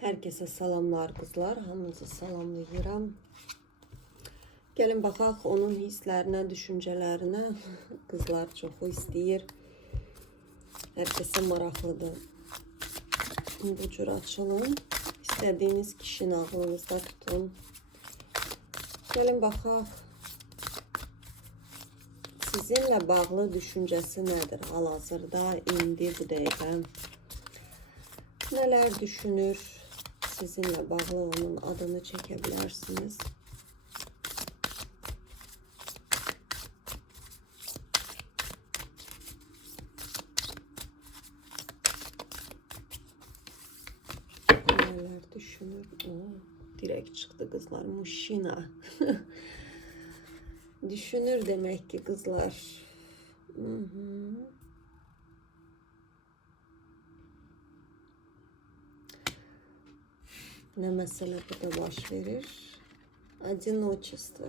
Herkese salamlar kızlar. Hamınızı salamlayıram. Gelin baxaq onun hisslərinə, düşüncələrinə. Kızlar çoxu istəyir. Herkese maraqlıdır. Bu cür açılın. İstədiyiniz kişini ağlınızda tutun. Gelin baxaq. Sizinlə bağlı düşüncəsi nədir? Hal-hazırda, indi, bu dəqiqə. Nələr düşünür? Sizinlə bağlı onun adını çəkə bilərsiniz. Nələr düşünür? Direkt çıxdı kızlar. Muşina. Düşünür demek ki kızlar. Ne mesele burada baş verir? Одиночество.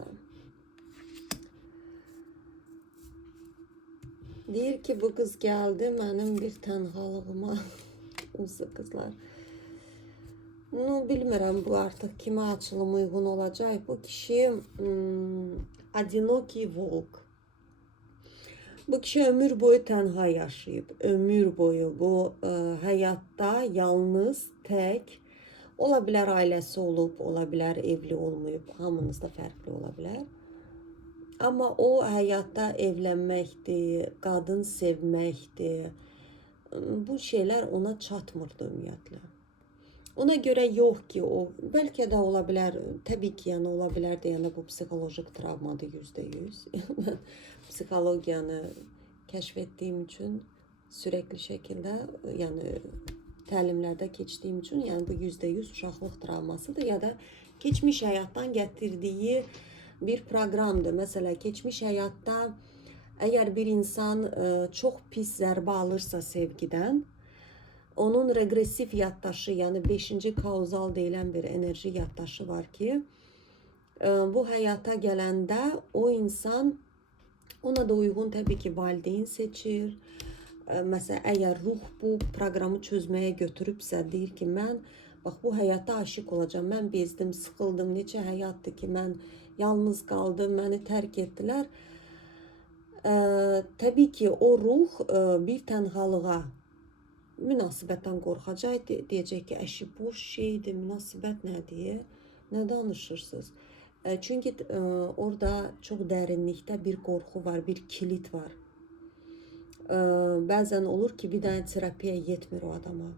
Deyir ki bu kız geldi mənim bir tənhalığıma. Uzun kızlar. Bilmirəm bu artıq kimə açılım uyğun olacaq. Bu kişi Одинокий Волк. Bu kişi ömür boyu tənha yaşayıb. Ömür boyu bu həyatda yalnız, tək. Ola bilər ailəsi olub, ola bilər evli olmayıb. Hamınız da fərqli ola bilər. Amma o həyatda evlənməkdir, qadın sevməkdir. Bu şeylər ona çatmırdı ümumiyyətlə. Ona görə yox ki, o bəlkə də ola bilər, təbii ki, yəni ola bilər də, yəni bu psixolojik travmadır %100. Mən psixologiyanı kəşf etdiyim üçün sürekli şəkildə, yəni təlimlərdə keçdiyim üçün, yəni bu %100 uşaqlıq travmasıdır ya da keçmiş həyatdan gətirdiyi bir proqramdır. Məsələn, keçmiş həyatda əgər bir insan çox pis zərbə alırsa sevgidən, onun regresiv yaddaşı, yəni 5-ci kauzal deyilən bir enerji yaddaşı var ki, bu həyata gələndə o insan, ona da uyğun təbii ki valideyn seçir. Məsələn, əgər ruh bu proqramı çözməyə götürübsə, deyir ki, mən bax bu həyata aşiq olacağım, mən bezdim, sıxıldım, neçə həyatdır ki, mən yalnız qaldım, məni tərk etdilər. Təbii ki, o ruh bir tənhalığa, münasibətdən qorxacaq, deyəcək ki, əşi boş şeydir, münasibət nədir, nə danışırsınız? Çünki orada çox dərinlikdə bir qorxu var, bir kilit var. Bəzən olur ki, bir dənə terapiya yetmir o adama.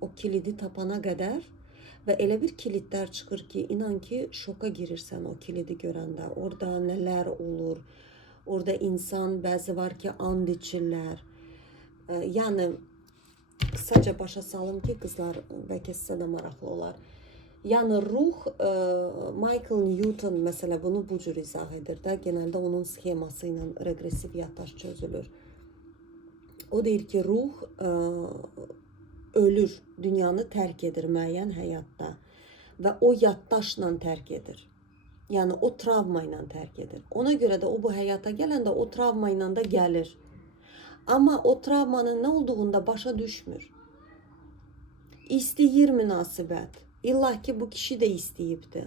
O kilidi tapana qədər və elə bir kilidlər çıxır ki, inan ki, şoka girirsən o kilidi görəndə. Orada nələr olur? Orada insan bəzi var ki, and içirlər. Yəni, qısaca başa salım ki, qızlar, bəlkə sizə də maraqlı olar. Yəni, ruh, Michael Newton məsələ bunu bu cür izah edir də, genəldə onun sxeması ilə regresiv yaddaş çözülür. O deyir ki, ruh ölür, dünyanı tərk edir müəyyən həyatda və o yaddaşla tərk edir. Yəni, o travma ilə tərk edir. Ona görə də o bu həyata gələndə o travma ilə də gəlir. Amma o travmanın nə olduğunda başa düşmür. İstəyir münasibət. İlla ki, bu kişi də istəyibdi.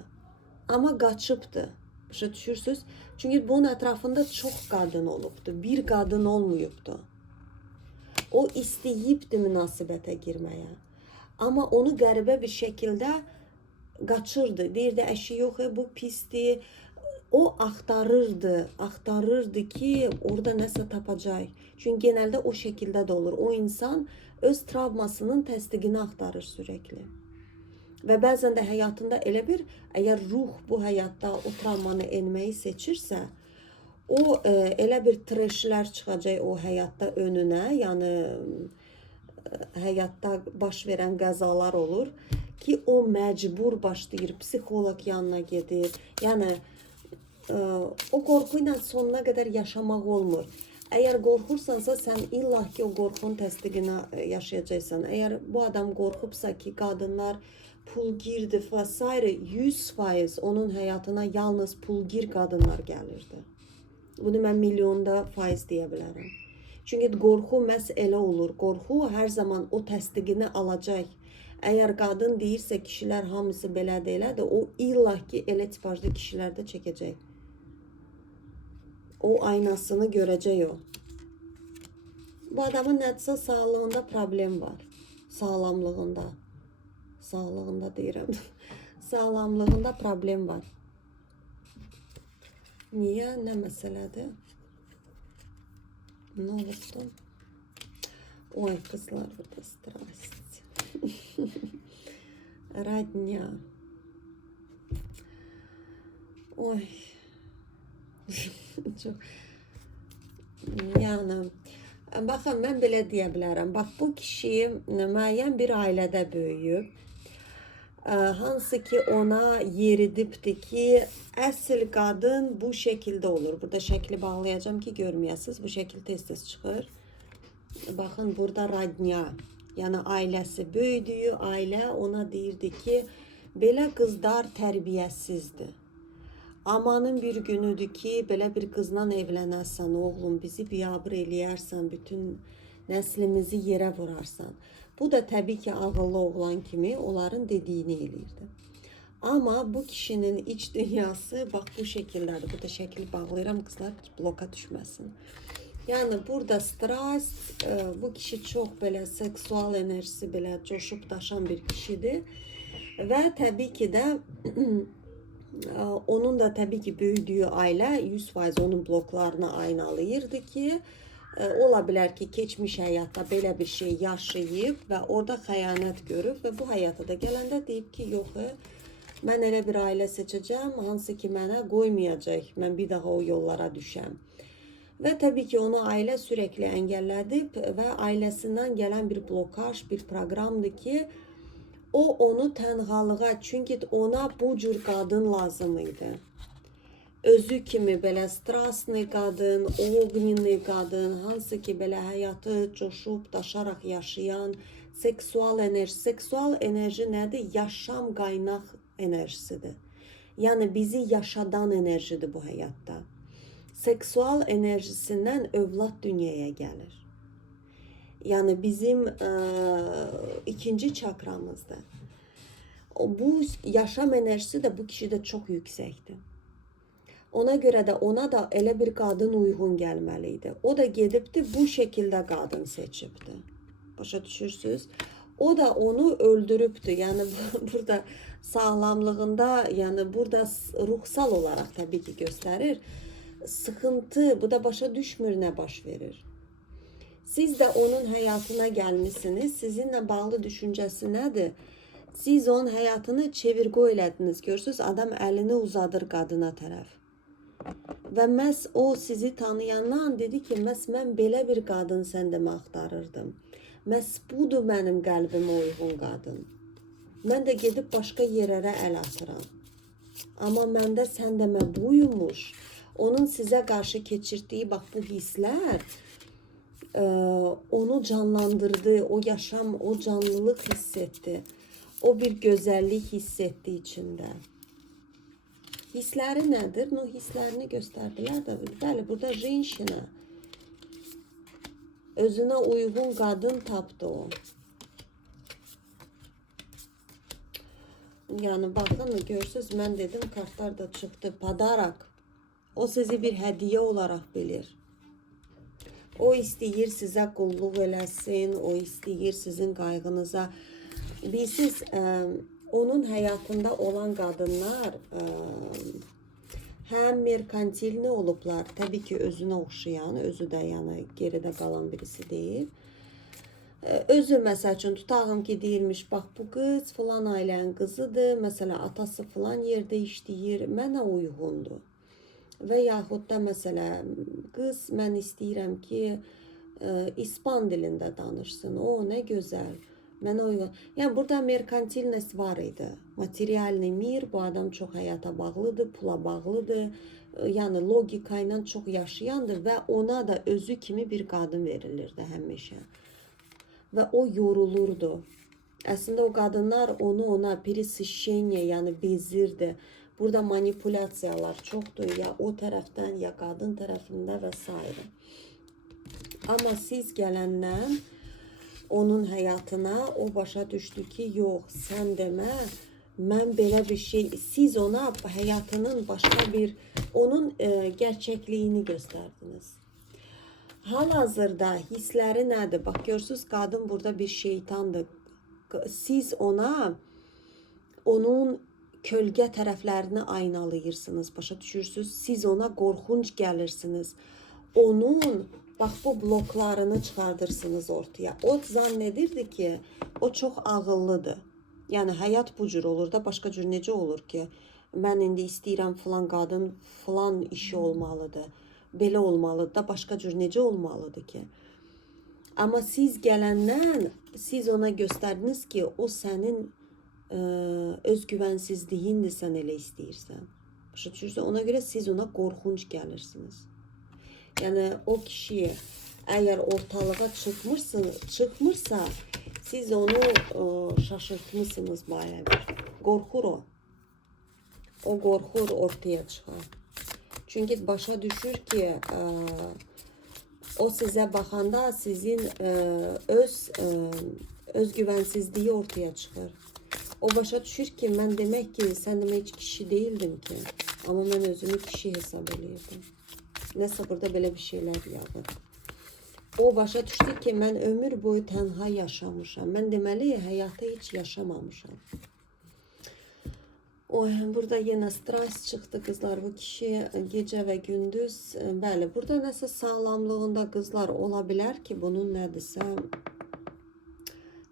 Amma qaçıbdı. Başa düşürsünüz? Çünki bunun ətrafında çox qadın olubdu. Bir qadın olmayıbdı. O istəyibdi münasibətə girməyə. Amma onu qəribə bir şəkildə qaçırdı. Deyirdi, əşi yox, bu pisdir. O axtarırdı ki, orada nəsə tapacaq. Çünki genəldə o şəkildə də olur. O insan öz travmasının təsdiqini axtarır sürekli. Və bəzən də həyatında elə bir, əgər ruh bu həyatda o travmanı enməyi seçirsə, o elə bir treşlər çıxacaq o həyatda önünə, yəni həyatda baş verən qəzalar olur ki, o məcbur başlayır, psixoloq yanına gedir. Yəni, o qorxu ilə sonuna qədər yaşamaq olmur. Əgər qorxursansa, sən illa ki, o qorxunun təsdiqini yaşayacaqsan. Əgər bu adam qorxubsa ki, qadınlar pulgirdir və s. 100% onun həyatına yalnız pulgir qadınlar gəlirdi. Bunu mən milyonda faiz deyə bilərəm. Çünki qorxu məhz elə olur. Qorxu hər zaman o təsdiqini alacaq. Əgər qadın deyirsə kişilər hamısı belədir, elədir, o illa ki elə tipajlı kişilərdə çəkəcək. O aynasını görəcək o. Bu adamın nədirsə sağlığında problem var. Sağlamlığında. Sağlığında deyirəm. Sağlamlığında problem var. Niyə? Nə məsələdir? Nə olubdu? Oy kızlar, burada strast. Radnya. Oy. Çox. Yəni, baxın, mən belə deyə bilərəm. Bax, bu kişi müəyyən bir ailədə böyüyüb. Hansı ki ona yeridibdir ki, əsl qadın bu şəkildə olur. Burada şəkli bağlayacağım ki, görməyəsiniz. Bu şəkil tez-tez çıxır. Baxın, burada radnya. Yəni, ailəsi böyüdüyü ailə ona deyirdi ki, belə qızlar tərbiyəsizdir. Amanın bir günüdür ki, belə bir qızla evlənərsən, oğlum, bizi biabır eləyərsən, bütün nəslimizi yerə vurarsan. Bu da təbii ki, ağıllı oğlan kimi onların dediyini eləyirdi. Amma bu kişinin iç dünyası bax bu şəkildədir. Burada şəkli bağlayıram qızlar ki, bloka düşməsin. Yəni burada strast, bu kişi çox belə seksual enerjisi belə coşub daşan bir kişidir. Və təbii ki də onun da təbii ki böyüdüyü ailə 100% onun bloklarına aynalayırdı ki, ola bilər ki, keçmiş həyatda belə bir şey yaşayıb və orada xəyanət görüb və bu həyata da gələndə deyib ki, yox, mən elə bir ailə seçəcəm, hansı ki mənə qoymayacaq, mən bir daha o yollara düşəm. Və təbii ki, onu ailə sürəkli əngəllədib və ailəsindən gələn bir blokaj, bir proqramdır ki, o onu tənhalığa, çünki ona bu cür qadın lazım idi. Özü kimi belə straslı qadın, oğnini qadın, hansı ki belə həyatı coşub, daşaraq yaşayan, seksual enerji. Seksual enerji nədir? Yaşam qaynaq enerjisidir. Yəni bizi yaşadan enerjidir bu həyatda. Seksual enerjisindən övlad dünyaya gəlir. Yəni bizim ikinci çakramızdır. Bu yaşam enerjisi də bu kişidə çox yüksəkdir. Ona görə də ona da elə bir qadın uyğun gəlməli idi. O da gedibdi bu şəkildə qadın seçibdi. Başa düşürsünüz? O da onu öldürübdü. Yəni burada sağlamlığında, yəni burada ruhsal olaraq təbii ki göstərir. Sıxıntı, bu da başa düşmür nə baş verir. Siz də onun həyatına gəlmişsiniz. Sizinlə bağlı düşüncəsi nədir? Siz onun həyatını çevirqo elədiniz. Görürsünüz, adam əlini uzadır qadına tərəf. Və məhz o sizi tanıyandan dedi ki, məhz mən belə bir qadın səndəmə axtarırdım. Məhz budur mənim qəlbimə uyğun qadın. Mən də gedib başqa yerlərə əl atıram. Amma məndə səndəmə buymuş. Onun sizə qarşı keçirdiyi bax bu hisslər onu canlandırdı, o yaşam, o canlılıq hiss etdi. O bir gözəllik hiss etdi içində. Hissləri nədir? No, hisslərini göstərdilər də. Bəli, burada jenşina. Özünə uyğun qadın tapdı o. Yəni, baxın, görürsünüz, mən dedim, kartlar da çıxdı. Padarak. O sizi bir hədiyyə olaraq bilir. O istəyir sizə qulluq eləsin, o istəyir sizin qayğınıza. Bilirsiniz, onun həyatında olan qadınlar həm merkantilni olublar, təbii ki özünə oxşayan, özü də yəni geridə qalan birisi deyil. Özü məsəl üçün tutağım ki deyirmiş, bax bu qız filan ailənin qızıdır, məsələn atası filan yerdə işləyir, mənə uyğundur. Və yaxud da məsələn qız mən istəyirəm ki İspan dilində danışsın, o nə gözəl. Mənə uyğun. Yəni burada merkantilnes var idi. Materialni mir, bu adam çox həyata bağlıdır, pula bağlıdır. Yəni logika ilə çox yaşayandır və ona da özü kimi bir qadın verilirdi həmişə. Və o yorulurdu. Əslində o qadınlar ona пересыщение, yəni bezirdi. Burada manipulyasiyalar çoxdur, ya o tərəfdən, ya qadın tərəfində və s. Amma siz gələndən onun həyatına, o başa düşdü ki, yox, sən demə, mən belə bir şey, siz ona həyatının başqa bir, onun gerçəkliyini göstərdiniz. Hal-hazırda hissləri nədir? Bax, görürsünüz, qadın burada bir şeytandır. Siz ona, onun kölgə tərəflərini aynalayırsınız, başa düşürsünüz. Siz ona qorxunc gəlirsiniz. Onun, bax, bu bloklarını çıxardırsınız ortaya. O zannedirdi ki, o çox ağıllıdır. Yəni, həyat bu cür olur da, başqa cür necə olur ki, mən indi istəyirəm filan qadın, filan işi olmalıdır, belə olmalıdır da, başqa cür necə olmalıdır ki? Amma siz gələndən, siz ona göstərdiniz ki, o sənin özgüvənsizliyindir, sən elə istəyirsən. Başa düşürsən, ona görə siz ona qorxunc gəlirsiniz. Yəni, o kişi əgər ortalığa çıxmırsa, siz onu şaşırtmışsınız bayağı bir. Qorxur o. O qorxur, ortaya çıxar. Çünki başa düşür ki, o sizə baxanda sizin özgüvənsizliyi ortaya çıxır. O başa düşür ki, mən demək ki, sən demək heç kişi deyildim ki, amma mən özümü kişi hesab edirdim. Nəsə burada belə bir şeylər yağır. O başa düşdü ki, mən ömür boyu tənha yaşamışam. Mən deməli, həyatı heç yaşamamışam. Burada yenə stres çıxdı qızlar. Bu kişi gecə və gündüz, bəli, burada nəsə sağlamlığında qızlar ola bilər ki, bunun nədirsə,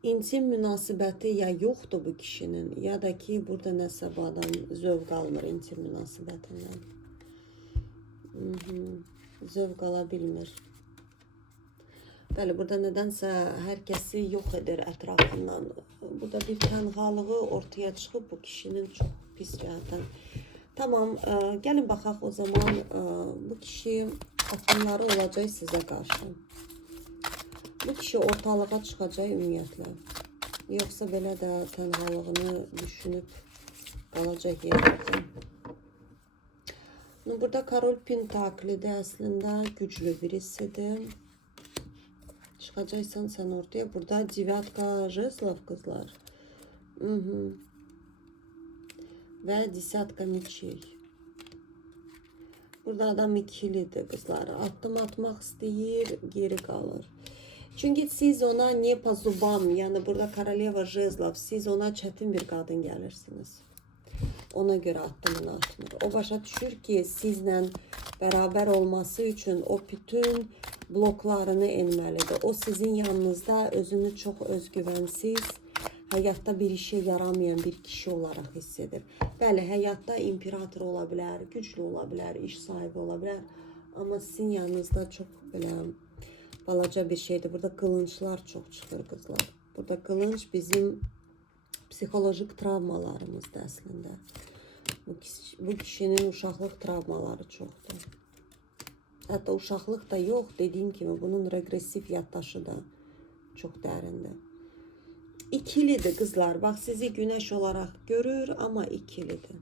intim münasibəti ya yoxdur bu kişinin, ya da ki, burada nəsə bu adam zövq almır intim münasibətindən. Zövq ala bilmir. Bəli, burada nədənsə hər kəsi yox edir ətrafından. Burada bir tənhalığı ortaya çıxıb bu kişinin çox pis cəhətdən. Tamam, gəlin baxaq o zaman bu kişi addımları olacaq sizə qarşı. Bu kişi ortalığa çıxacaq ümumiyyətlə. Yoxsa belə də tənhalığını düşünüb qalacaq yerdə. Burada Karol Pentakli'də əslində güclü birisidir. Çıxacaqsan sən ortaya. Burada Devatka Jezlov qızlar. Və Desatka Meçey. Burada adam ikilidir qızlar. Addım atmaq istəyir, geri qalır. Çünki siz ona ne po zubam, yəni burada Koroleva Jezlov, siz ona çətin bir qadın gəlirsiniz. Ona görə addımını atmır. O başa düşür ki, sizlə bərabər olması üçün o bütün bloklarını enməlidir. O sizin yanınızda özünü çox özgüvənsiz, həyatda bir işə yaramayan bir kişi olaraq hiss edir. Bəli, həyatda imperator ola bilər, güclü ola bilər, iş sahibi ola bilər. Amma sizin yanınızda çox belə balaca bir şeydir. Burada qılınçlar çox çıxır qızlar. Burada qılınç bizim psixolojik travmalarımızdır əslində. Bu kişinin uşaqlıq travmaları çoxdur. Hətta uşaqlıq da yox, dediyim kimi bunun regresiv yaddaşı da çox dərindir. İkilidir qızlar. Bax, sizi günəş olaraq görür, amma ikilidir.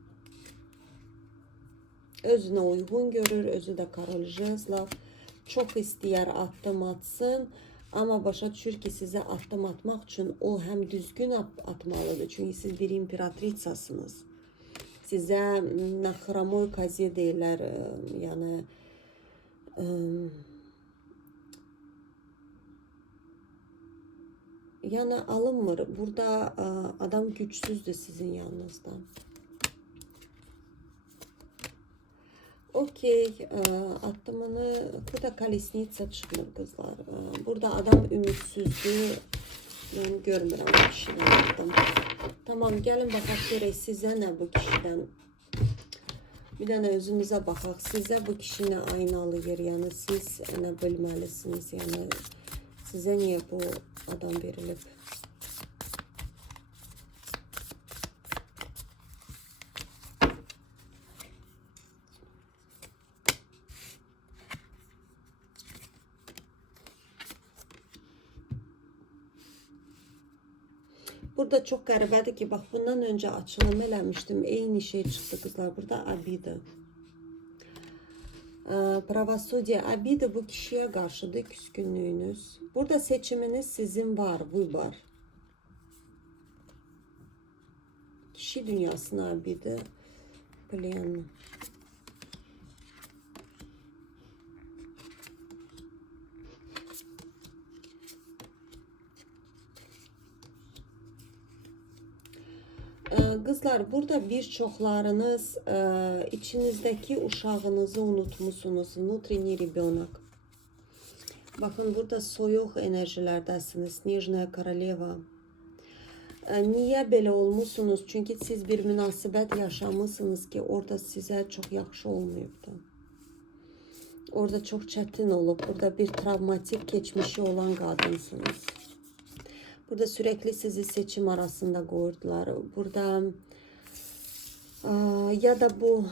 Özünə uyğun görür, özü də Karol Jezlov. Çox istəyər addım atsın, amma başa düşür ki, sizə addım atmaq üçün o həm düzgün atmalıdır. Çünki siz bir imperatritsasınız. Sizə naxramoy kaziye deyirlər, yəni alınmır. Burada adam gücsüzdür sizin yanınızda. Okey, addımını, burada kolesnitsa çıxmır qızlar. Burada adam ümitsizdir. Mən görmürəm bu kişinin addım. Tamam, gəlin baxaq görək sizə nə bu kişidən. Bir dənə özünüzə baxaq. Sizə bu kişi nə aynalayır, yəni siz nə bilməlisiniz, yəni sizə niyə bu adam verilib? Burada çox qəribədir ki, bax, bundan öncə açılımı eləmişdim. Eyni şey çıxdı qızlar. Burada abida. Pravosudye, обида bu kişiye karşıdır, küskünlüğünüz. Burada seçiminiz sizin var, var. Kişi dünyasına обида, плен. Kızlar, burada birçoklarınız içinizdeki uşağınızı unutmuşsunuz. Внутренний rебенок. Bakın burada soyuq enerjilerdəsiniz. Снежная королева. Niyə belə olmusunuz? Çünki siz bir münasibət yaşamışsınız ki, orada sizə çox yaxşı olmayıbdı. Orada çox çətin olub. Burada bir travmatik keçmişi olan qadınsınız. Burada sürekli sizi seçim arasında qoyurdular. Burada ya da bu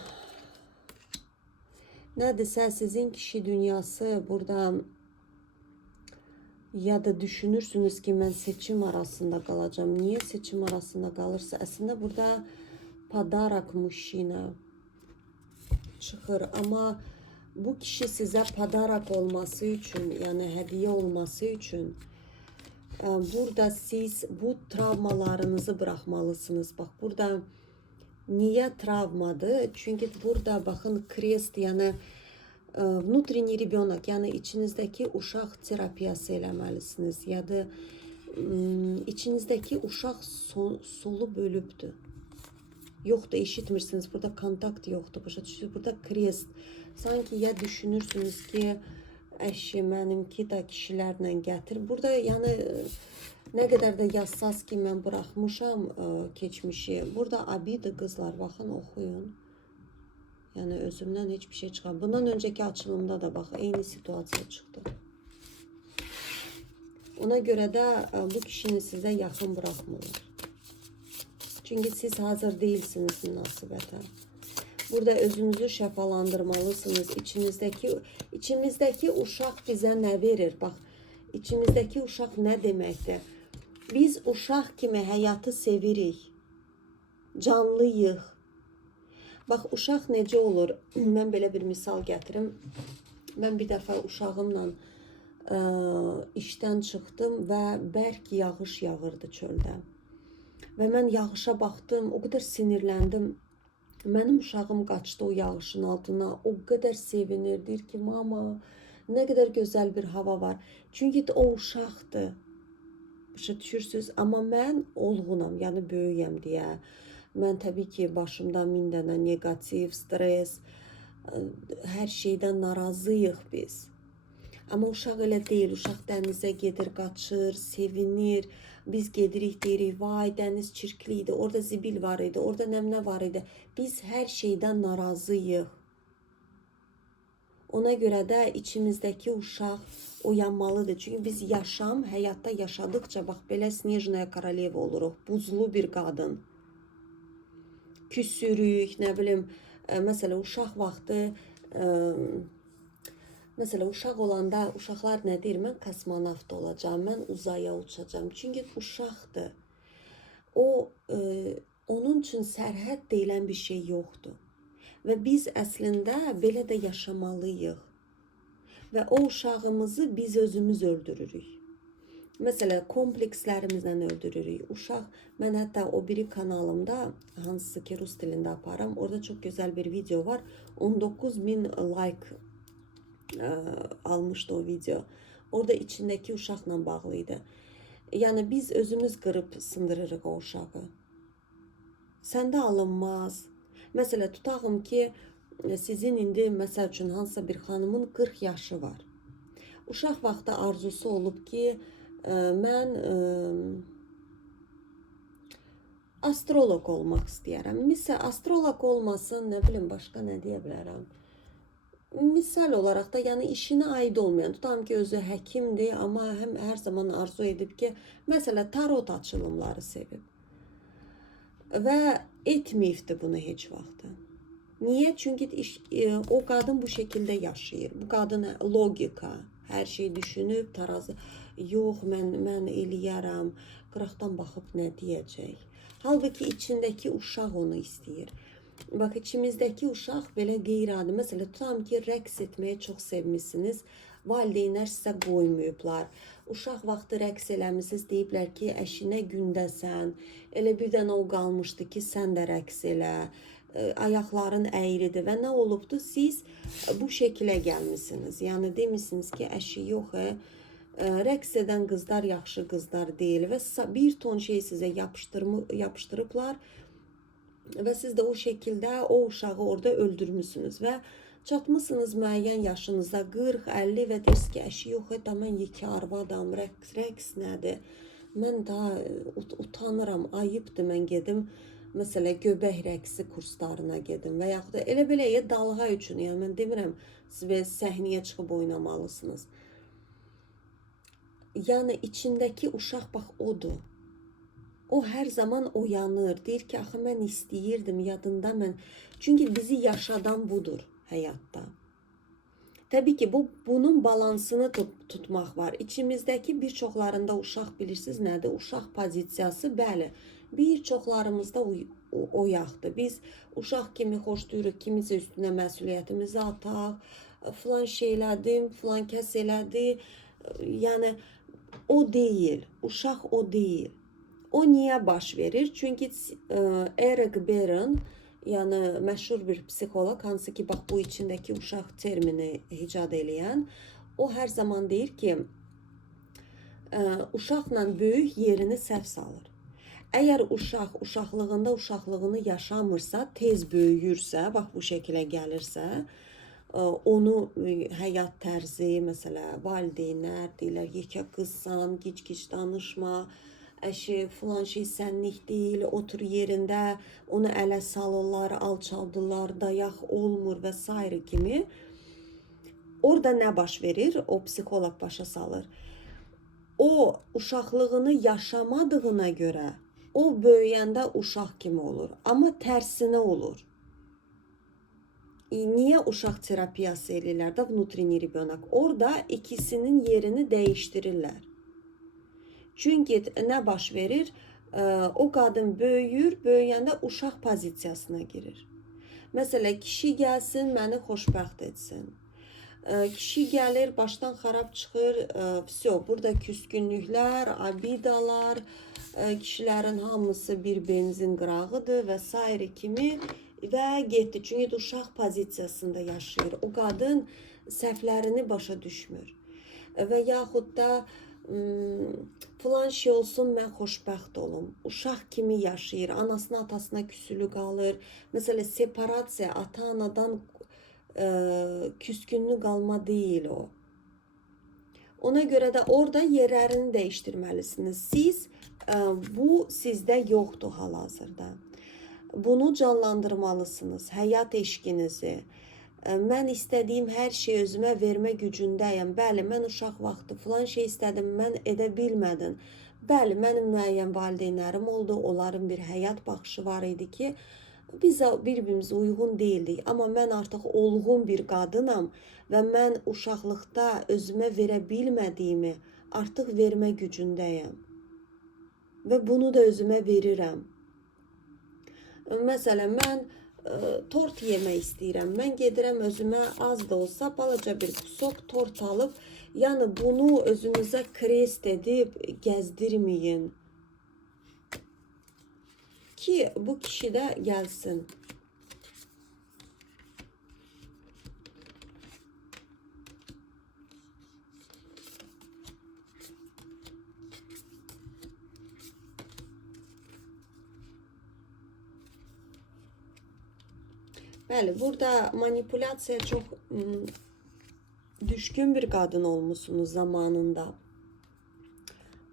nədirsə sizin kişi dünyası burada ya da düşünürsünüz ki mən seçim arasında qalacağım. Niye seçim arasında qalırsa? Əslində burada padarak muşina çıxır. Ama bu kişi sizə padarak olması üçün, yəni hədiyyə olması üçün burada siz bu travmalarınızı bırakmalısınız. Bak burada niye travmadır? Çünkü burada bakın krest, yani внутренний rебенок, yani içinizdeki uşaq terapiyası eləməlisiniz. Ya da içinizdeki uşaq solu bölübdür. Yoxdur, eşitmirsiniz. Burada kontakt yoxdur. Başa düşürsünüz. Burada krest. Sanki ya düşünürsünüz ki əşi mənimki də kişilərlə gətir. Burada yəni nə qədər də yazsaz ki mən buraxmışam keçmişi. Burada abida qızlar, baxın, oxuyun. Yəni özümdən heç bir şey çıxar. Bundan öncəki açılımda da bax eyni situasiya çıxdı. Ona görə də bu kişini sizə yaxın buraxmırlar. Çünki siz hazır değilsiniz münasibətə. Burada özünüzü şəfalandırmalısınız. İçimizdeki uşaq bizə nə verir? Bax, içimizdeki uşaq nə deməkdir? Biz uşaq kimi həyatı sevirik. Canlıyıq. Bax, uşaq necə olur? Mən belə bir misal gətirim. Mən bir dəfə uşağımla işdən çıxdım və bərk yağış yağırdı çöldə. Və mən yağışa baxdım, o qədər sinirləndim. Mənim uşağım qaçdı o yağışın altına. O qədər sevinir. Deyir ki, mama, nə qədər gözəl bir hava var. Çünki o uşaqdır. Başa düşürsünüz? Amma mən olğunam, yəni böyüyəm deyə. Mən təbii ki, başımda min dənə negativ, stres, hər şeydən narazıyıq biz. Amma uşaq elə deyil. Uşaq dənizə gedir, qaçır, sevinir. Biz gedirik, deyirik, vay dəniz çirkli idi, orada zibil var idi, orada nə var idi. Biz hər şeydən narazıyıq. Ona görə də içimizdəki uşaq oyanmalıdır. Çünki biz həyatda yaşadıkça, bax, belə Снежная королева oluruq, buzlu bir qadın. Küsürük, nə bilim, məsələ uşaq vaxtı, mesela uşaq olanda uşaqlar nə deyir? Mən kosmonavt olacağım, mən uzaya uçacağım. Çünki uşaqdır. Onun üçün sərhəd deyilən bir şey yoxdur. Və biz əslində belə də yaşamalıyıq. Və o uşağımızı biz özümüz öldürürük. Mesela komplekslərimizlə öldürürük. Uşaq, mən hətta o biri kanalımda, hansısı ki Rus dilində aparam, orada çox gözəl bir video var. 19.000 like almışdı o video. Orada içindeki uşaqla bağlıydı. Yani biz özümüz qırıb sındırırıq o uşağı. Səndə alınmaz. Mesela tutağım ki sizin indi məsəl üçün hansısa bir xanımın 40 yaşı var. Uşaq vaxtı arzusu olub ki mən astrolog olmaq istəyərəm. Misal astrolog olmasın, nə bilim başqa nə deyə bilərəm. Misal olarak da yani işine ait olmayan, tutam ki özü həkimdir, amma hər zaman arzu edib ki, mesela tarot açılımları sevib. Və etməyibdi bunu heç vaxtı. Niye? Çünkü o kadın bu şekilde yaşayır. Bu kadın logika, her şey düşünüb, tarazı, yox, mən eləyərəm, qıraqdan baxıb nə deyəcək. Halbuki içindeki uşaq onu istəyir. Bax, içimizdəki uşaq belə qeyri-adi. Məsələn, tutam ki, rəqs etməyi çox sevmisiniz. Valideynlər sizə qoymayıblar. Uşaq vaxtı rəqs eləmisiniz, deyiblər ki, əşinə gündəsən. Elə bir dənə o qalmışdı ki, sən də rəqs elə. Ayaqların əyridir və nə olubdu? Siz bu şəkilə gəlmisiniz. Yəni demisiniz ki, əşi yox, rəqs edən qızlar yaxşı qızlar deyil və bir ton şey sizə yapışdırıblar. Və siz də o şəkildə o uşağı orada öldürmüsünüz və çatmışsınız müəyyən yaşınızda 40-50 və deyirsiniz ki, əşi yox, da mən yekə arvadam, rəqs nədir? Mən daha utanıram, ayıbdır, mən gedim məsələ göbək rəqsi kurslarına gedim və yaxud da elə belə dalğa üçün, yəni mən demirəm siz səhnəyə çıxıb oynamalısınız. Yəni içindəki uşaq bax odur. O hər zaman oyanır, deyir ki, axı mən istəyirdim, yadında mən. Çünki bizi yaşadan budur həyatda. Təbii ki, bunun balansını tutmaq var. İçimizdəki bir çoxlarında uşaq bilirsiniz nədir? Uşaq pozisiyası, bəli, bir çoxlarımızda oyaqdır. Biz uşaq kimi xoşlayırıq, kimisə üstünə məsuliyyətimizi ataq, filan şey elədim, filan kəs elədi. Yəni, o deyil, uşaq o deyil. O niyə baş verir? Çünki Eric Berne, yəni məşhur bir psixoloq, hansı ki, bax bu içindəki uşaq termini icad eləyən, o hər zaman deyir ki, uşaqla böyük yerini səhv salır. Əgər uşaq uşaqlığında uşaqlığını yaşamırsa, tez böyüyürsə, bax bu şəkilə gəlirsə, onu həyat tərzi, məsələ valideynlər deyirlər, yekə qızsan, gic-gic danışma, əşi filan şey sənlik deyil, otur yerində, onu ələ salırlar, alçaldırlar, dayaq olmur və s. kimi. Orada nə baş verir? O psixoloq başa salır. O uşaqlığını yaşamadığına görə o böyüyəndə uşaq kimi olur, amma tərsinə olur. Niyə uşaq terapiyası eləyirlər də внутренний ребенок? Orada ikisinin yerini dəyişdirirlər. Çünki nə baş verir? O qadın böyüyür, böyüyəndə uşaq pozisiyasına girir. Məsələn, kişi gəlsin, məni xoşbəxt etsin. Kişi gəlir, başdan xarab çıxır, burada küskünlüklər, abidalar, kişilərin hamısı bir benzin qırağıdır və s. kimi və getdi. Çünki uşaq pozisiyasında yaşayır. O qadın səhvlərini başa düşmür. Və yaxud da filan şey olsun, mən xoşbəxt olum. Uşaq kimi yaşayır, anasına, atasına küsülü qalır. Məsələn, separasiya, ata-anadan küskünlü qalma deyil o. Ona görə də orada yerlərini dəyişdirməlisiniz. Siz, bu sizdə yoxdur hal-hazırda. Bunu canlandırmalısınız, həyat eşqinizi. Mən istədiyim hər şey özümə vermə gücündəyəm. Bəli, mən uşaq vaxtı filan şey istədim, mən edə bilmədim. Bəli, mənim müəyyən valideynlərim oldu, onların bir həyat baxışı var idi ki, biz bir-birimizə uyğun deyildik. Amma mən artıq olğun bir qadınam və mən uşaqlıqda özümə verə bilmədiyimi artıq vermə gücündəyəm. Və bunu da özümə verirəm. Məsələn, mən tort yemək istəyirəm. Mən gedirəm özümə az da olsa balaca bir kusok tort alıb, yəni bunu özünüzə krest edib gəzdirməyin ki, bu kişi də gəlsin. Bəli, burada manipulyasiyaya çox düşkün bir qadın olmuşsunuz zamanında.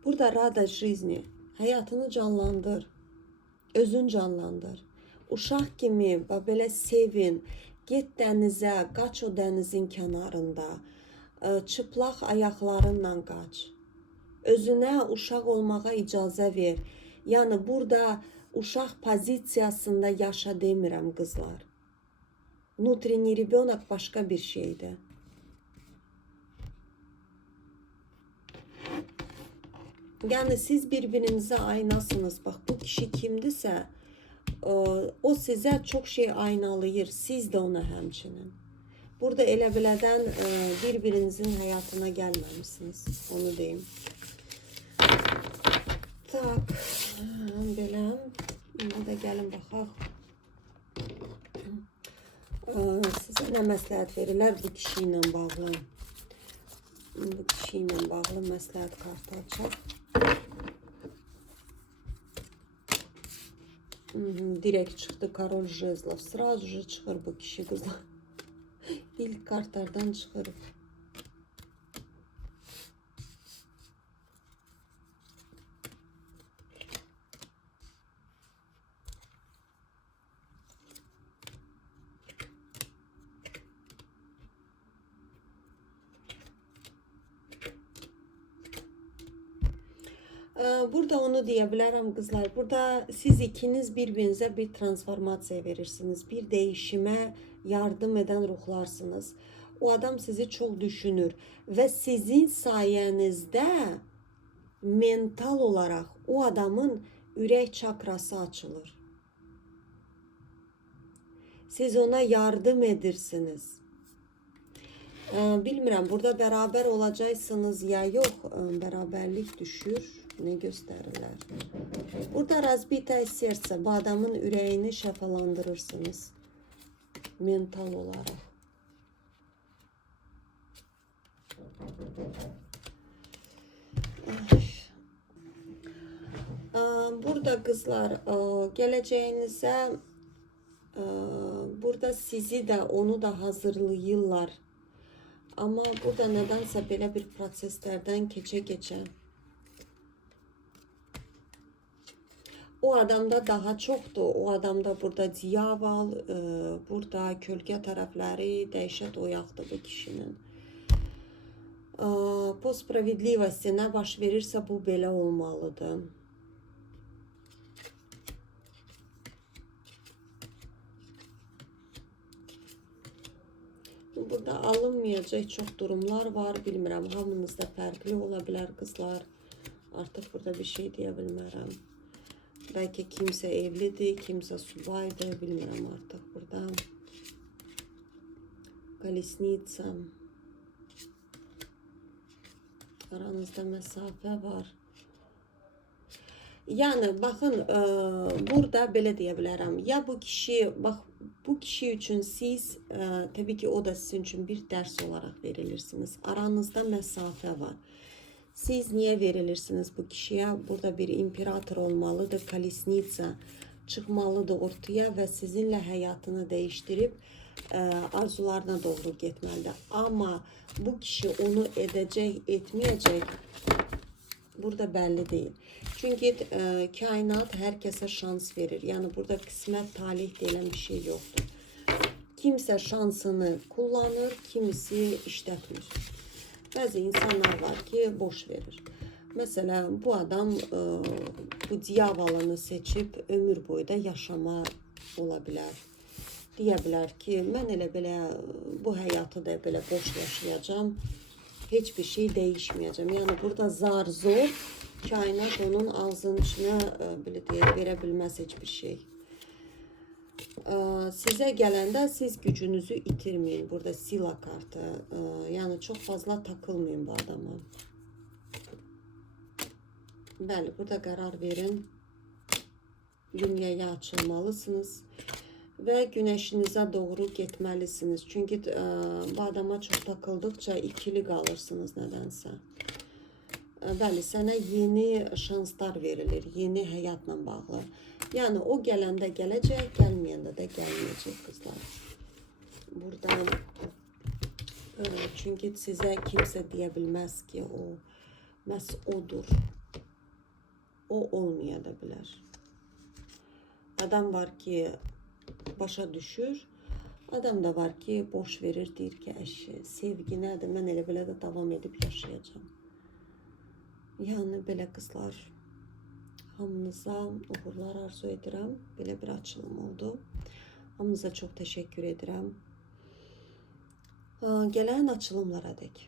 Burada rada жизни, həyatını canlandır, özün canlandır. Uşaq kimi belə sevin, get dənizə, qaç o dənizin kənarında, çıplaq ayaqlarınla qaç. Özünə uşaq olmağa icazə ver. Yəni burada uşaq pozisiyasında yaşa demirəm qızlar. Внутренний ребенок başqa bir şeydir. Yəni siz bir-birinizə aynasınız. Bax, bu kişi kimdirsə, O sizə çox şey aynalayır, siz də ona həmçinin. Burada elə belədən bir-birinizin həyatına gəlməmisiniz, onu deyim. Tak, belə, indi də gəlin baxaq. Sizə nə məsləhət verirlər bu kişi ilə bağlı? Bu kişi ilə bağlı məsləhət kartı açaq. Direkt çıxdı Korol Jezlov. Sразу же çıxır bu kişi qızlar. İlk kartlardan çıxır. Burada onu deyə bilərəm qızlar. Burada siz ikiniz bir-birinizə bir transformasiya verirsiniz. Bir değişime yardım eden ruhlarsınız. O adam sizi çok düşünür ve sizin sayenizde mental olarak o adamın ürək çakrası açılır. Siz ona yardım edirsiniz. Bilmirəm, burada beraber olacaksınız ya yok. Beraberlik düşür. Ne gösterirler? Burada razbitaya serce, bu adamın ürəyini şəfalandırırsınız. Mental olarak. Burada kızlar, geleceğinize burada sizi de onu da hazırlayırlar. Ama burada nedense belə bir proseslerden keçe. O adamda daha çoktu. O adamda burada diyaval, burada kölge tarafları dehşet oyaqdı bu kişinin. Po spravedlivosti nə baş verirsə bu belə olmalıdır. Burada alınmayacak çok durumlar var. Bilmirəm, hamınızda fərqli ola bilər qızlar. Artık burada bir şey deyə bilmərəm. Belki kimse evlidir, kimse subaydır, bilmirəm artık burada. Kolesnitsa. Aranızda mesafe var. Yani bakın, burada belə deyə bilərəm. Ya bu kişi, bak bu kişi için siz, tabii ki o da sizin için bir ders olarak verilirsiniz. Aranızda mesafe var. Siz niye verilirsiniz bu kişiye? Burada bir imperator olmalıdır, kolesnitsa çıkmalıdır ortaya ve sizinle hayatını değiştirip arzularına doğru gitmelidir. Ama bu kişi onu edecek, etmeyecek burada belli değil. Çünkü kainat herkese şans verir. Yani burada kısmet, talih denilen bir şey yoktur. Kimse şansını kullanır, kimisi işletmir. Bazı insanlar var ki boş verir. Mesela bu adam bu diyavalını seçip ömür boyu da yaşama olabilir. Diyebilir ki ben elə belə bu hayatı da belə boş yaşayacağım. Hiçbir şey değişmeyeceğim. Yani burada zar zor kainat onun ağzının içine verebilmez hiçbir şey. Size gelende siz gücünüzü itirmeyin. Burada sila kartı. Yani çok fazla takılmayın bu adama. Bəli, burada karar verin. Dünyaya açılmalısınız. Ve güneşinize doğru gitmelisiniz. Çünkü bu adama çok takıldıkça ikili kalırsınız nedense. Bəli, sənə yeni şanslar verilir, yeni həyatla bağlı. Yani o gələndə gələcək, gəlməyəndə də gəlməyəcək qızlar. Burada çünkü sizə kimsə deyə bilməz ki, o məhz odur. O olmaya da bilər. Adam var ki başa düşür, adam da var ki boş verir, deyir ki sevgi nədir, mən elə belə də davam edib yaşayacağım. Yani belə qızlar, hamınıza uğurlar arzu edirəm. Belə bir açılım oldu. Hamınıza çox təşəkkür edirəm. Gələn açılımlara dək.